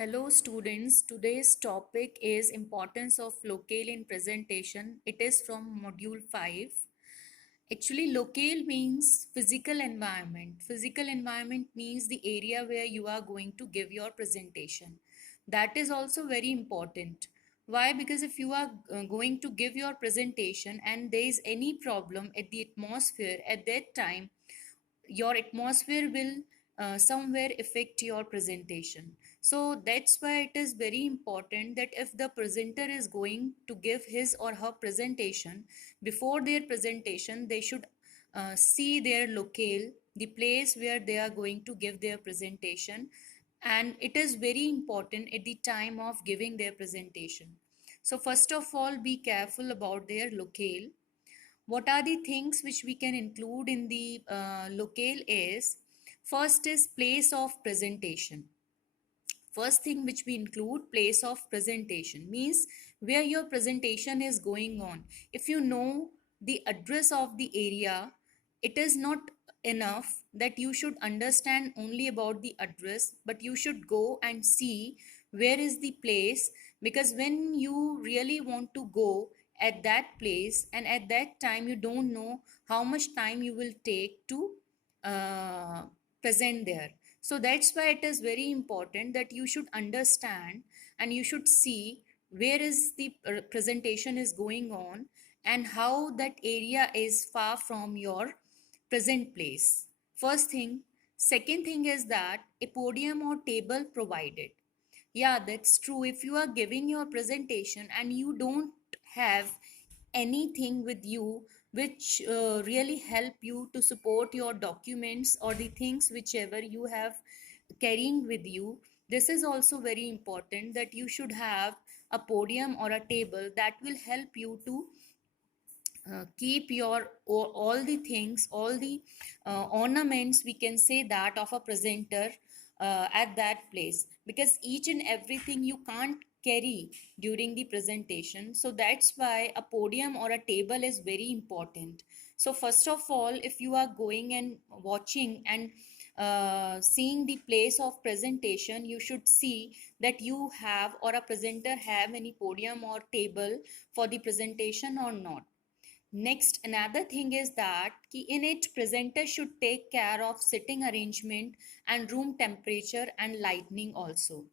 Hello students, today's topic is importance of locale in presentation. It is from module 5. Actually, locale means physical environment. Physical environment means the area where you are going to give your presentation. That is also very important. Why? Because if you are going to give your presentation and there is any problem at the atmosphere at that time, your atmosphere will somewhere affect your presentation. So that's why it is very important that if the presenter is going to give his or her presentation, before their presentation they should see their locale, the place where they are going to give their presentation, and it is very important at the time of giving their presentation. So first of all, be careful about their locale. What are the things which we can include in the locale is, first is place of presentation. First thing which we include, place of presentation means where your presentation is going on. If you know the address of the area, it is not enough that you should understand only about the address, but you should go and see where is the place, because when you really want to go at that place and at that time you don't know how much time you will take to uh, present there. So that's why it is very important that you should understand and you should see where is the presentation is going on and how that area is far from your present place. First thing. Second thing is that a podium or table provided. Yeah, that's true. If you are giving your presentation and you don't have anything with you which really help you to support your documents or the things whichever you have carrying with you, this is also very important that you should have a podium or a table that will help you to keep your all the things, all the ornaments, we can say that, of a presenter at that place, because each and everything you can't carry during the presentation. So that's why a podium or a table is very important. So first of all, if you are going and watching and seeing the place of presentation, you should see that you have or a presenter have any podium or table for the presentation or not. Next, another thing is that in it, presenter should take care of sitting arrangement and room temperature and lighting also.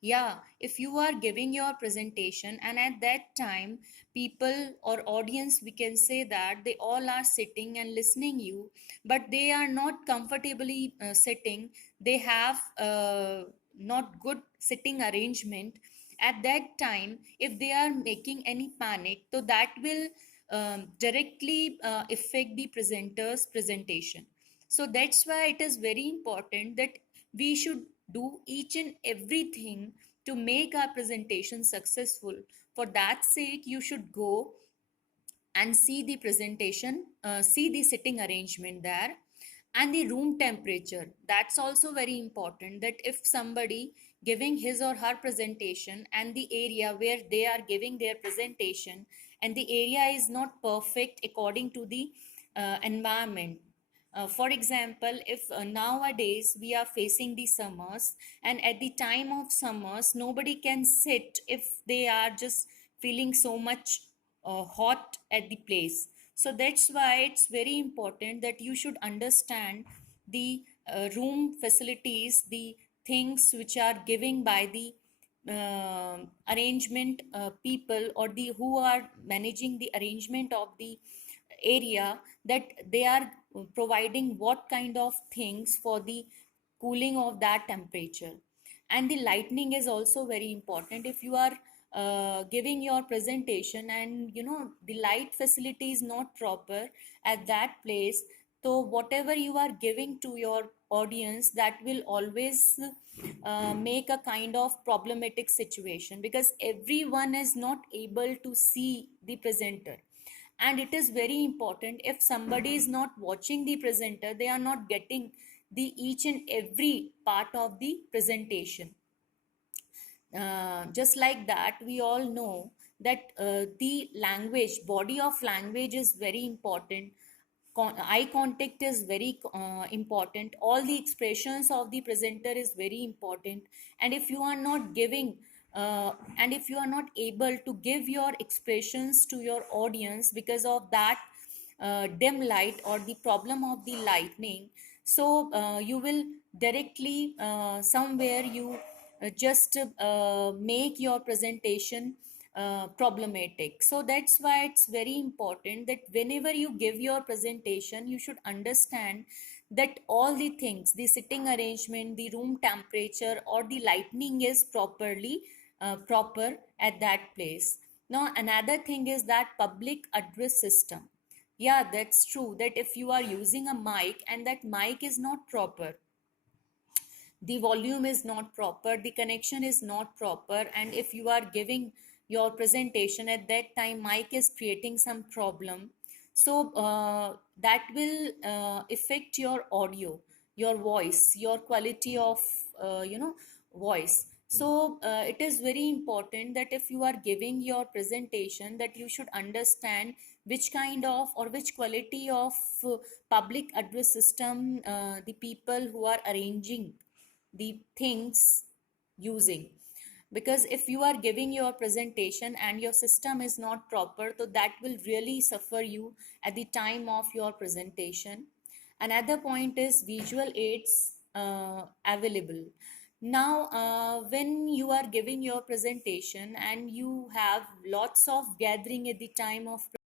Yeah, if you are giving your presentation and at that time people or audience, we can say that they all are sitting and listening you, but they are not comfortably sitting. They have not good sitting arrangement. At that time, if they are making any panic, so that will directly affect the presenter's presentation. So that's why it is very important that we should do each and everything to make our presentation successful. For that sake, you should go and see the presentation, see the sitting arrangement there, and the room temperature. That's also very important, that if somebody giving his or her presentation and the area where they are giving their presentation and the area is not perfect according to the environment. For example, if nowadays we are facing the summers, and at the time of summers nobody can sit if they are just feeling so much hot at the place. So that's why it's very important that you should understand the room facilities, the things which are given by the arrangement people, or the who are managing the arrangement of the area, that they are providing what kind of things for the cooling of that temperature. And the lighting is also very important. If you are giving your presentation and the light facility is not proper at that place, so whatever you are giving to your audience, that will always make a kind of problematic situation, because everyone is not able to see the presenter. And it is very important, if somebody is not watching the presenter, they are not getting the each and every part of the presentation. Just like that, we all know that the language, body of language is very important. eye contact is very important. All the expressions of the presenter is very important. And if you are not giving and if you are not able to give your expressions to your audience because of that dim light or the problem of the lightning, so you will directly somewhere you just make your presentation problematic. So that's why it's very important that whenever you give your presentation, you should understand that all the things, the sitting arrangement, the room temperature, or the lighting is properly proper at that place. Now another thing is that public address system. Yeah, that's true that if you are using a mic and that mic is not proper, the volume is not proper, the connection is not proper, and if you are giving your presentation at that time mic is creating some problem, so that will affect your audio, your voice, your quality of voice. So it is very important that if you are giving your presentation, that you should understand which kind of or which quality of public address system the people who are arranging the things using. Because if you are giving your presentation and your system is not proper, so that will really suffer you at the time of your presentation. Another point is visual aids available. Now when you are giving your presentation and you have lots of gathering at the time of